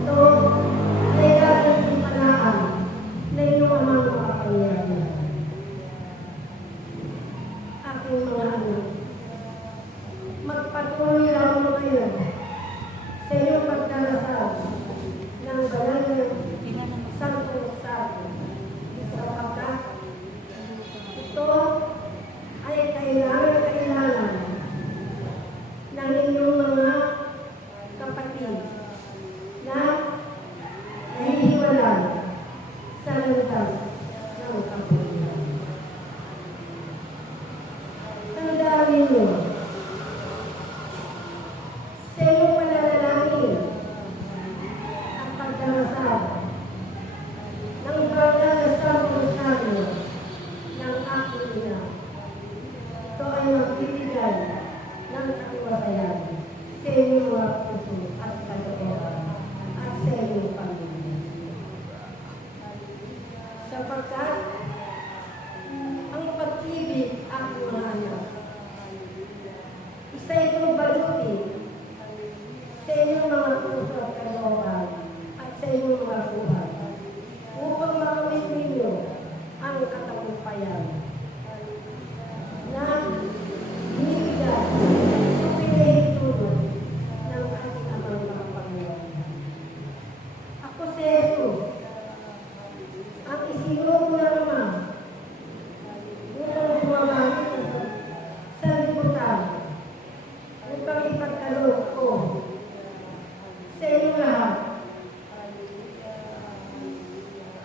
Ito ay dadating panaan na iyong amang sapagkat ang pag-ibig ang mga anak. Isa itong balutin sa inyong mga puso at kalooban at sa inyong mga buhay upang makamit ninyo ang katagumpayan na hinigyan ng pinahitulog ng ating amang makapangyarihan. Ako si Jesus, ang isinugo ng Ama, upang bumabalik sa liputan, upang ipagkaloob ko sa inyong lahat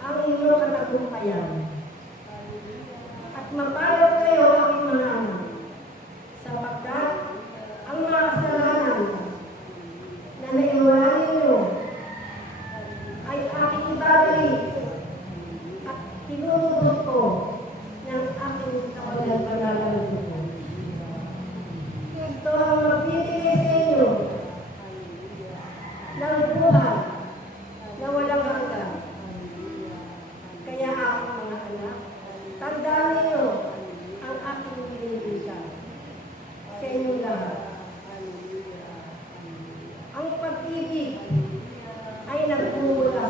ang inyong katagumpayan. At mapalad kayo aking mga anak, sapagkat ang mga kasalanan na naiwanan ninyo ay aking ibabalik at tinutubos ko ng aking kapangyarihan. Ito ang magbibigay sa inyo ng buhay na walang hanggan. Kaya aking mga anak, tandaan ninyo ang aking binibigay sa inyong lahat. Ang pag-ibig ay nagmumula.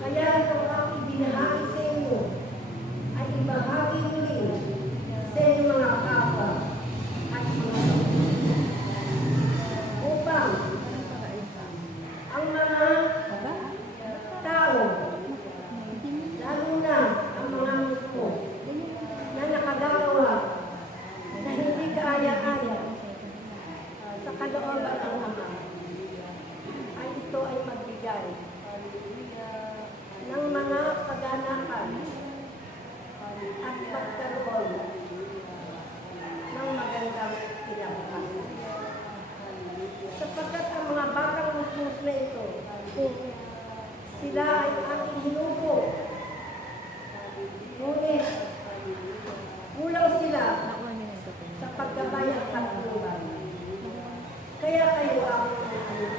Kaya itong aking binahagi sa inyo ay ibahagi nyo rin sa inyong mga kapwa at mga upang ang mga tao, lalo na ang mga mismo na nakagagawa na hindi kaaya-aya sa kalooban ng Ama, ay ito ay magbigay ng mga kaganapan at pagkaroon ng magandang kinabukasan. Sapagkat ang mga batang musmus na ito, sila ay aking hinubo. Ngunit, kulang sila sa paggabay at pagtulungan. Kaya kayo aking mga anak,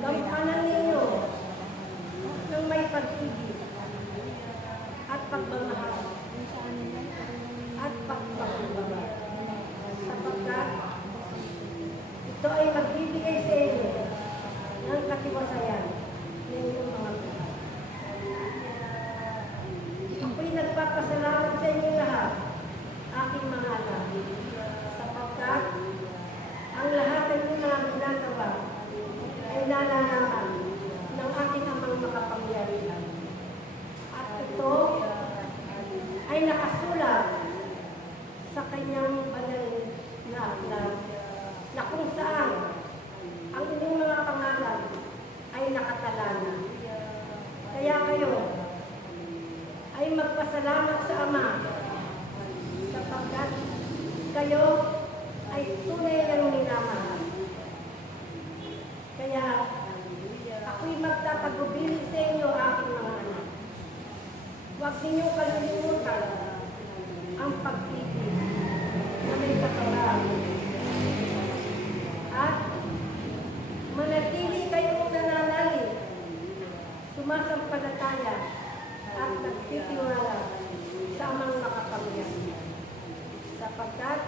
gampanan ninyo ng may pag-ibig at pagmamahal at pagpakumbaba. Sapagkat ito ay magbibigay sa inyo ng katiwasayan ng inyong mga buhay. Ako'y nagpapasalamat sa inyo lahat, aking mga anak, sapagkat ang lahat ng inyong mga ginagawa ay nalalaman ng ating amang makapangyarihan. At ito ay nakasulat sa kanyang banal na aklat na kung saan ang inyong mga pangalan ay nakatalana. Kaya kayo ay magpasalamat sa Ama sapagkat kayo ay tunay ng minamahal. Kaya ako'y magtatagubili sa inyo, aking mga anak. Huwag ninyong kalilimutan ang pag-ibig na may katawaran. At manatili kayong nananalig, sumasampalataya at nagtitiwala sa amang makapangyarihan. Sapagkat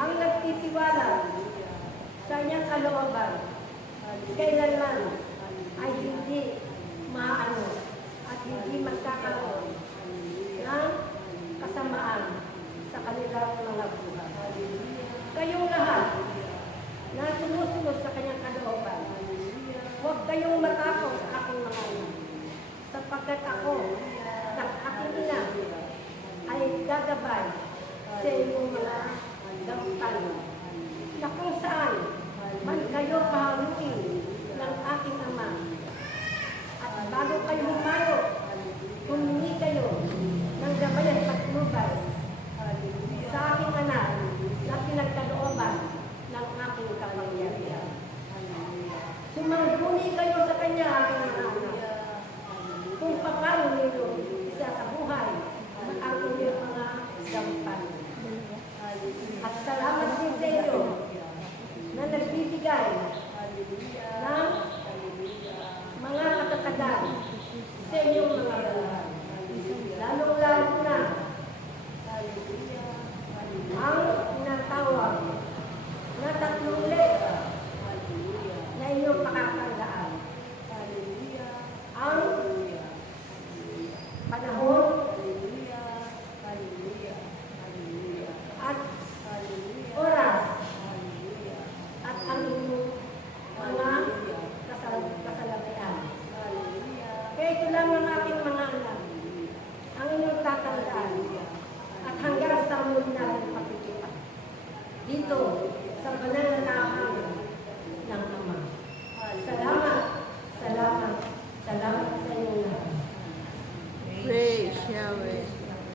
ang nagtitiwala sa kanyang kalooban kailanman ay hindi